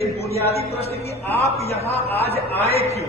एक बुनियादी प्रश्न कि आप यहां आज आए क्यों,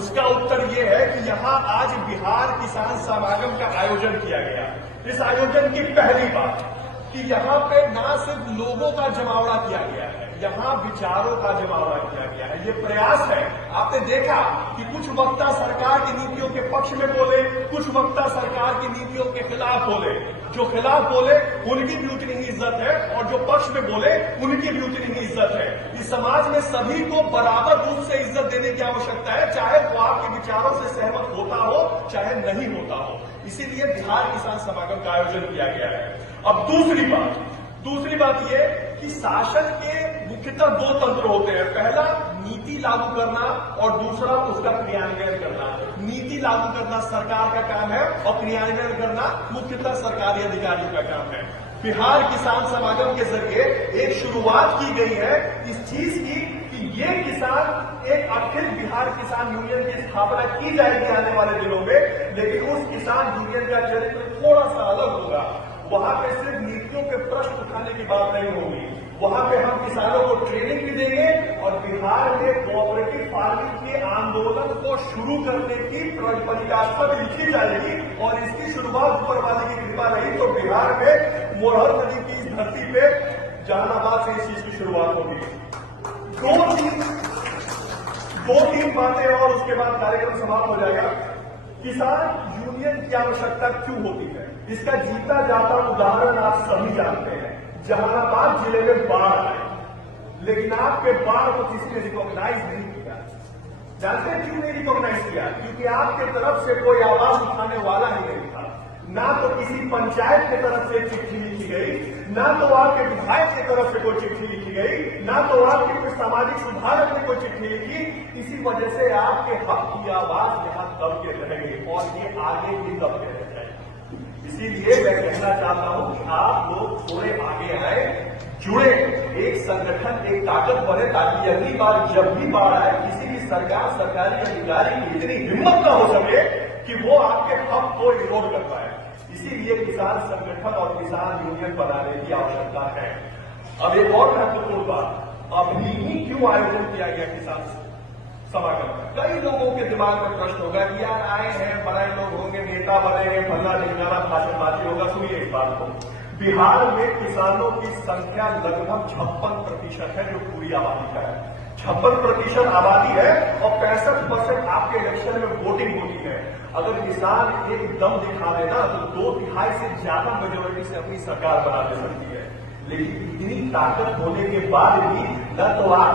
उसका उत्तर यह है कि यहां आज बिहार किसान समागम का आयोजन किया गया। इस आयोजन की पहली बात कि यहां पे ना सिर्फ लोगों का जमावड़ा किया गया है, यहां विचारों का जमावड़ा किया गया है। ये प्रयास है। आपने देखा कि कुछ वक्ता सरकार की नीतियों के पक्ष में बोले, कुछ वक्ता सरकार की नीतियों के खिलाफ बोले। जो खिलाफ बोले उनकी भी उतनी ही इज्जत है और जो पक्ष में बोले उनकी भी उतनी ही इज्जत है। इस समाज में सभी को बराबर रूप से इज्जत देने की आवश्यकता है, चाहे वो आपके विचारों से सहमत होता हो चाहे नहीं होता हो। इसीलिए बिहार किसान समागम का आयोजन किया गया है। अब दूसरी बात यह कि शासन के मुख्यतः दो तंत्र होते हैं। पहला नीति लागू करना और दूसरा उसका क्रियान्वयन करना। नीति लागू करना सरकार का काम है और क्रियान्वयन करना मुख्यतः सरकारी अधिकारियों का काम है। बिहार किसान समागम के जरिए एक शुरुआत की गई है इस चीज की कि ये किसान एक अखिल बिहार किसान यूनियन की स्थापना की जाएगी आने वाले दिनों में, लेकिन उस किसान यूनियन का चरित्र थोड़ा सा अलग होगा। वहां पे सिर्फ नीतियों के प्रश्न उठाने की बात नहीं होगी, वहां पे हम किसानों को ट्रेनिंग भी देंगे और बिहार में कोऑपरेटिव फार्मिंग के आंदोलन को शुरू करने की परिकाष्ठा भी लिखी जाएगी और इसकी शुरुआत ऊपर वाले की कृपा रही तो बिहार में मोरहर नदी की इस धरती पे जहानाबाद से इस चीज की शुरुआत होगी। दो तीन बातें और उसके बाद कार्यक्रम समाप्त हो जाएगा। किसान यूनियन की आवश्यकता क्यों होती है, इसका जीता जाता उदाहरण आप सभी जानते हैं। जहानाबाद जिले में बाढ़ आई, लेकिन आपके बाढ़ को किसी ने रिकॉग्नाइज नहीं किया। जानते हैं क्यों नहीं रिकॉग्नाइज किया? क्योंकि आपके तरफ से कोई आवाज उठाने वाला ही नहीं था। ना तो किसी पंचायत की तरफ से चिट्ठी लिखी गई, ना तो आपके विधायक की तरफ से कोई चिट्ठी लिखी गई, ना तो आपके कोई सामाजिक सुधारक ने कोई चिट्ठी लिखी। इसी वजह से आपके हक की आवाज यहां दबके रहेगी और ये आगे भी दबके रहेगी। इसीलिए मैं कहना चाहता हूं कि आप लोग थोड़े आगे आए, जुड़े, एक संगठन, एक ताकत बने, ताकि अगली बार जब भी बाढ़ आए किसी भी सरकारी अधिकारी की इतनी हिम्मत न हो सके कि वो आपके हक को विरोध कर पाए। इसीलिए किसान संगठन और किसान यूनियन बनाने की आवश्यकता है। अब एक और महत्वपूर्ण बात, अभी ही क्यों आयोजन किया गया किसान समागम? कई लोगों के दिमाग में प्रश्न होगा कि यार आए हैं, बड़े लोग होंगे, नेता बनेंगे, फलना ढिमकाना भाषणबाजी होगा। सुनिए इस बात को, बिहार में किसानों की संख्या लगभग 56% है, जो पूरी आबादी का है। 56% आबादी है और 65% आपके इलेक्शन में वोटिंग होती है। अगर किसान एक दम दिखा देना तो 2/3 से ज्यादा मेजोरिटी से अपनी सरकार बना दे सकती है। लेकिन इतनी ताकत होने के बाद भी न तो आप